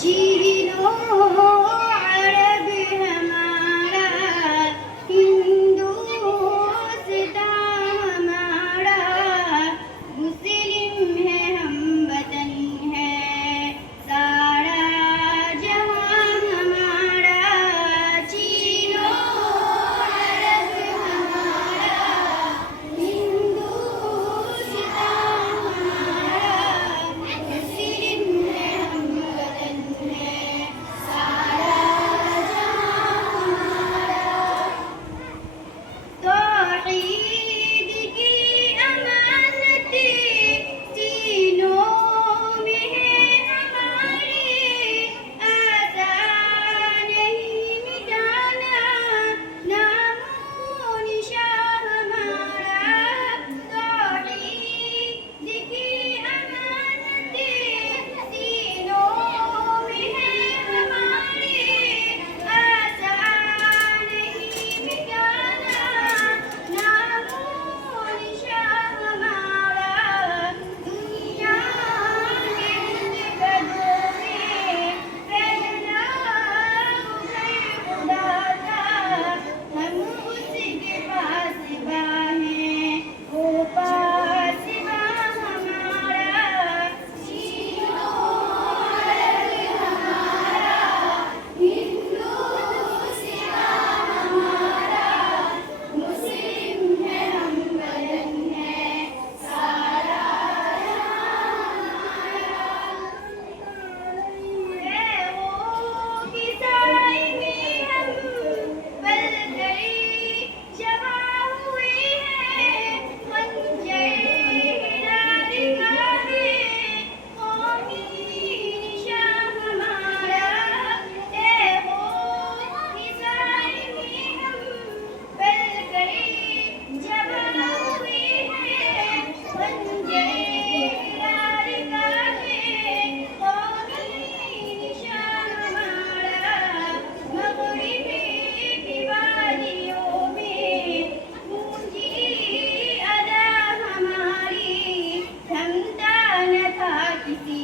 Zero अरब हमारा, हिंदुस्तान हमारा, मुस्लिम है हम वतन है सारा जहां हमारा। जीरो अरब हमारा, हिंदुस्तान हमारा, मुस्लिम है हम वतन है सारा जहां हमारा। तौहीद की अमानत सीनों में है हमारे, आसान नहीं मिटाना नामो निशान हमारा। तौहीद की अमानत सीनों में है हमारे, आसान नहीं मिटाना नामो निशान हमारा। दुनिया के बदों में पहला उधर खुदा था, हम उसके पासबा हैं वो पासबा हमारा। जीरो अरब हमारा, हिंदुस्तान हमारा, मुस्लिम है हम वतन है सारा हमारा। है वो किसाई में हम पल गए जवा हुए हैं, खंजर हिलाल का है कौमी निशान हमारा। है वो किसाई में हम पल गए जवा हुए हैं, खंजर हिलाल का है कौमी निशान हमारा। मग़रिबी की वादियों में गूंजी अदा हमारी, थमता न था किसी